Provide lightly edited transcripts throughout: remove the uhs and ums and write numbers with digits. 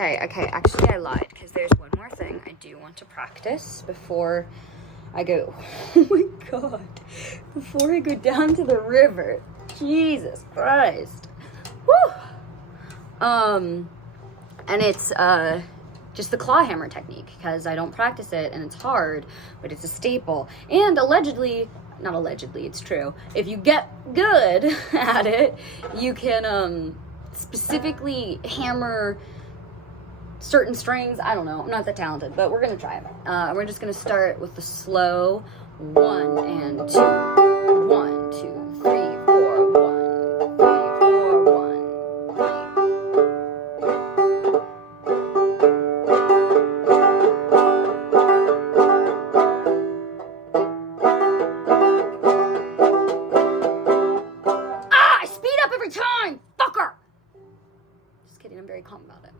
Okay, actually I lied, because there's one more thing I do want to practice before I go, oh my god, before I go down to the river. Jesus Christ. Woo! And it's, just the clawhammer technique, because I don't practice it, and it's hard, but it's a staple. And not allegedly, it's true, if you get good at it, you can, specifically hammer certain strings. I don't know, I'm not that talented, but we're gonna try it. We're just gonna start with the slow 1 and 2. 1, 2, 3, 4, 1, 3, 4, 1, 3. I speed up every time, fucker! Just kidding, I'm very calm about it.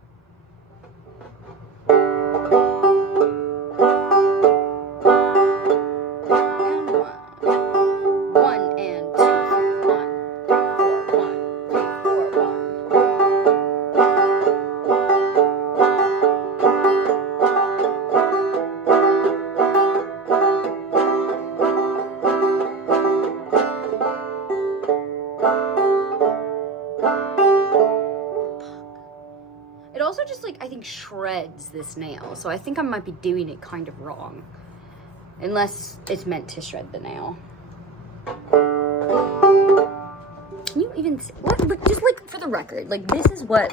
It also just, like, I think shreds this nail, so I think I might be doing it kind of wrong. Unless it's meant to shred the nail. Can you even see? What? Just, like, for the record, like, this is what